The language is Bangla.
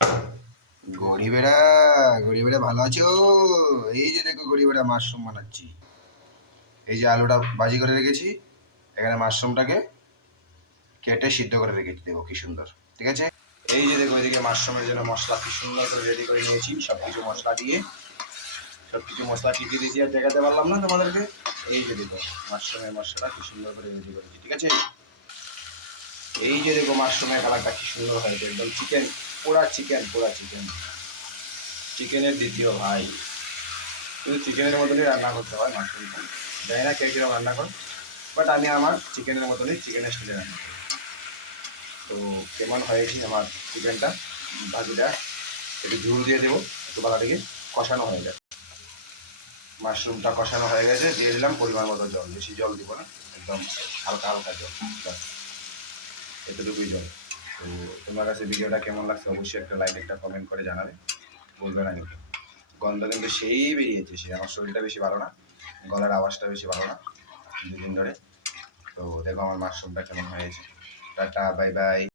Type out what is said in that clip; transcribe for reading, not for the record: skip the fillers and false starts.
গরিবেরা গরিবেরা ভালো আছো? এই যে দেখো গরিবেরা মাশরুম বানাচ্ছি। এই যে আলুটা ভাজি করে রেখেছি, এখানে মাশরুমটাকে কেটে সিদ্ধ করে রেখেছি, দেখো কি সুন্দর। ঠিক আছে, এই যে দেখো এদিকে মাশরুমের জন্য মশলা কি সুন্দর করে রেডি করে নিয়েছি, সবকিছু মশলা দিয়ে সবকিছু মশলা কি কি দিয়েছি আর দেখাতে পারলাম না তোমাদেরকে। এই যে দেখো মাশরুমের মশলাটা কি সুন্দর করে রেডি করেছি। ঠিক আছে, এই যে দেখো মাশরুমের কালারটা কি সুন্দর হয়েছে, একদম চিকেন, পোড়া চিকেন, পোড়া চিকেন, চিকেনের দ্বিতীয় ভাই। শুধু চিকেনের মতনই রান্না করতে হয় মাশরুমটা, জানি না কে কিরকম রান্না করে, বাট আমি আমার চিকেনের মতনই চিকেনের স্টাইলে রান্না করি। তো কেমন হয়েছে আমার চিকেনটা ভাজিটা, একটু ঝুল দিয়ে দেবো, একটু ভালো থেকে কষানো হয়ে যায়। মাশরুমটা কষানো হয়ে গেছে, দিয়ে দিলাম পরিমাণ মতো জল, বেশি জল দিব না, একদম হালকা হালকা জল, ব্যাস এতটুকুই জল। তো তোমার কাছে ভিডিওটা কেমন লাগছে অবশ্যই একটা লাইক একটা কমেন্ট করে জানাবে, বলবে না কিন্তু। গন্ধ কিন্তু সেই বেরিয়েছে, সে আমার শরীরটা বেশি ভালো না, গলার আওয়াজটা বেশি ভালো না দুদিন ধরে। তো দেখো আমার মাশরুমটা কেমন হয়েছে। Tata, bye bye.